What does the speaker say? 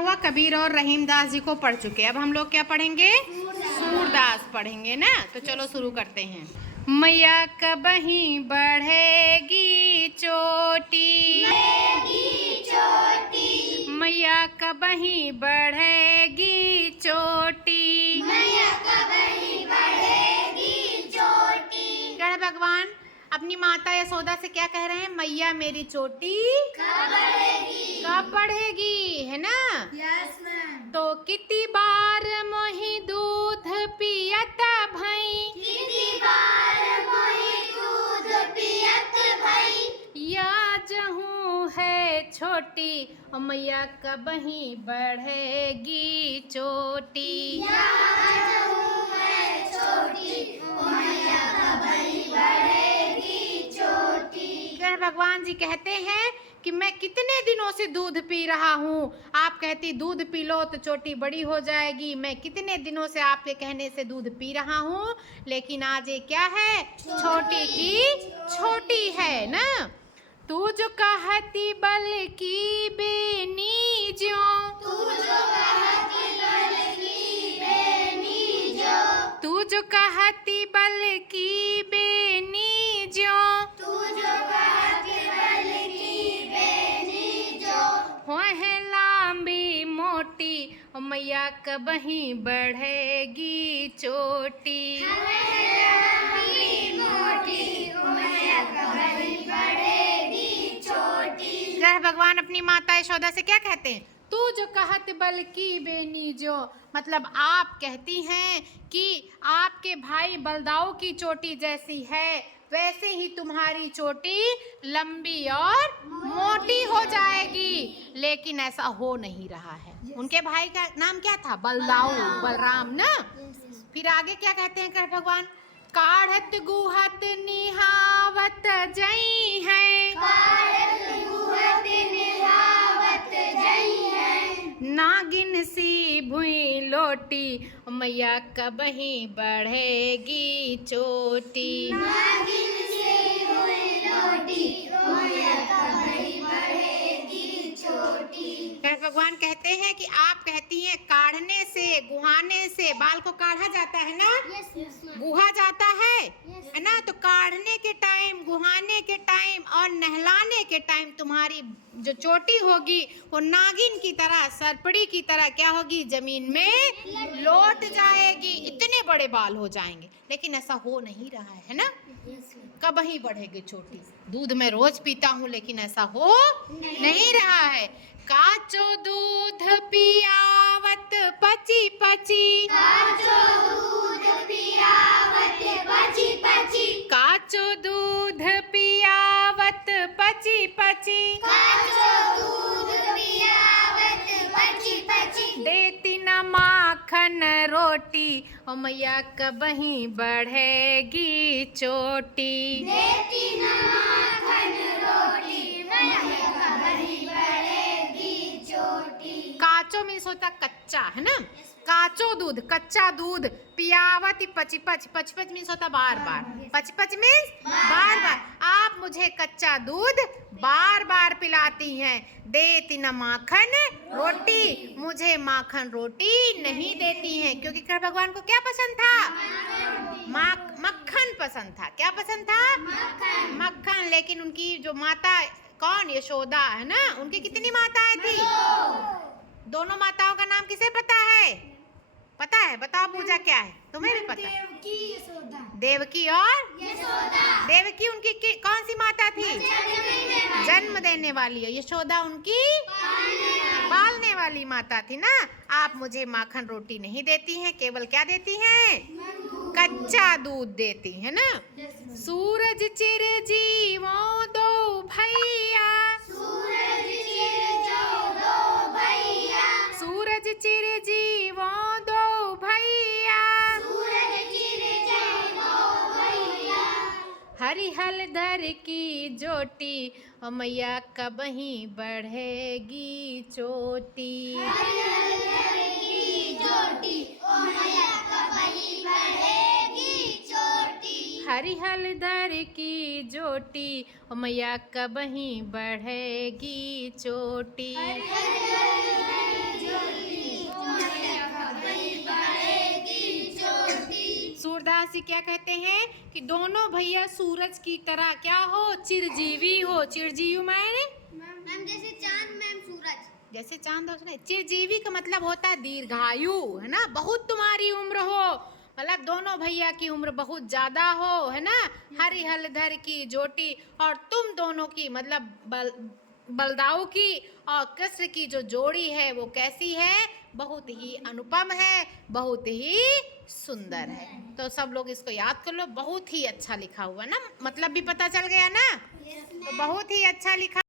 हुआ, कबीर और रहीमदास जी को पढ़ चुके। अब हम लोग क्या पढ़ेंगे? सूरदास पढ़ेंगे ना। तो चलो शुरू करते हैं। मैया कबही बढ़ेगी चोटी, मैया कबही बढ़ेगी चोटी, गण भगवान अपनी माता यशोदा से क्या कह रहे हैं? मैया मेरी चोटी कब बढ़ेगी, है ना? Yes ma'am. तो कितनी बार मोही दूध पियत भई, या जहूँ है छोटी, मैया कबही बढ़ेगी चोटी। भगवान जी कहते हैं कि मैं कितने दिनों से दूध पी रहा हूँ, आप कहती दूध पी लो तो चोटी बड़ी हो जाएगी। मैं कितने दिनों से आपके कहने से दूध पी रहा हूँ, लेकिन आज ये क्या है? छोटी की छोटी है ना। तू जो कहती बल की बेनी ज्यों, तू जो कहती बल की बेनी ज्यों, है लांबी मोटी, मैया कबही बढ़ेगी चोटी। भगवान अपनी माता यशोदा से क्या कहते हैं? तू जो कहत बल की बेनी जो, मतलब आप कहती हैं कि आपके भाई बलदाऊ की चोटी जैसी है, वैसे ही तुम्हारी चोटी लंबी और मोटी हो जाएगी। लेकिन ऐसा हो नहीं रहा है। उनके भाई का नाम क्या था? बलदाऊ, बलराम ना। फिर आगे क्या कहते हैं कृष्ण भगवान? काढ़त गुहत निहावत जई है, नागिन सी भुई लोटी, मैया कबही बढ़ेगी चोटी। भगवान कहते हैं कि आप कहती हैं काढ़ने से, गुहाने से, बाल को काढ़ा जाता है ना, गुहा जाता है ना। तो काढ़ने के टाइम, गुहाने के टाइम और नहलाने के टाइम तुम्हारी जो चोटी होगी वो नागिन की तरह, सरपड़ी की तरह क्या होगी? जमीन में लौट जाएगी। इतने बड़े बाल हो जाएंगे। लेकिन ऐसा हो नहीं रहा है ना। कबही बढ़ेगी चोटी। दूध मैं रोज पीता हूँ, लेकिन ऐसा हो नहीं रहा है। काचो दूध पियावत पची पची, काचो दूध पियावत पची, देती न माखन रोटी, ओ मैया कबही बढ़ेगी चोटी। काचो मीन्स होता कच्चा, है ना। काचो दूध, कच्चा दूध, पियावती पची पच, पच पच मीन्स होता बार बार, पच पच मीन्स बार बार। आप मुझे कच्चा दूध बार बार पिलाती हैं। देती न माखन रोटी, मुझे माखन रोटी नहीं देती हैं। क्योंकि कृष्ण भगवान को क्या पसंद था? मक्खन पसंद था। क्या पसंद था? मक्खन। लेकिन उनकी जो माता, कौन? यशोदा, है ना। उनकी कितनी माताएं थी? दोनों माताओं का नाम किसे पता है? पता है? बताओ पूजा क्या है? तुम्हें भी पता है? देवकी और यशोदा। देवकी उनकी कौन सी माता थी? जन्म देने वाली। यशोदा उनकी पालने वाली माता थी ना। आप मुझे माखन रोटी नहीं देती हैं, केवल क्या देती हैं? कच्चा दूध देती है ना। सूरज चिर जीवों दो भैया, सूरज चिर जीवों दो भैया, हरिहल धर की जोटी, ओ मैया कबही बढ़ेगी चोटी। हरिहल दर की जोटी, ओ मैया कबही बढ़ेगी चोटी। जी क्या कहते हैं कि दोनों भैया सूरज की तरह क्या हो, चिरजीवी हो। चिरजीवी मायने मैम जैसे चांद, मैम सूरज। जैसे चांद हो, सुने। चिरजीवी का मतलब होता है दीर्घायु, है ना। बहुत तुम्हारी उम्र हो, मतलब दोनों भैया की उम्र बहुत ज्यादा हो, है ना। हरिहरधर की जोटी और तुम दोनों की मतलब बलदाऊ की और कृष्ण की जो जोड़ी है वो कैसी है, बहुत ही अनुपम है, बहुत ही सुंदर है। तो सब लोग इसको याद कर लो, बहुत ही अच्छा लिखा हुआ ना, मतलब भी पता चल गया ना। तो बहुत ही अच्छा लिखा।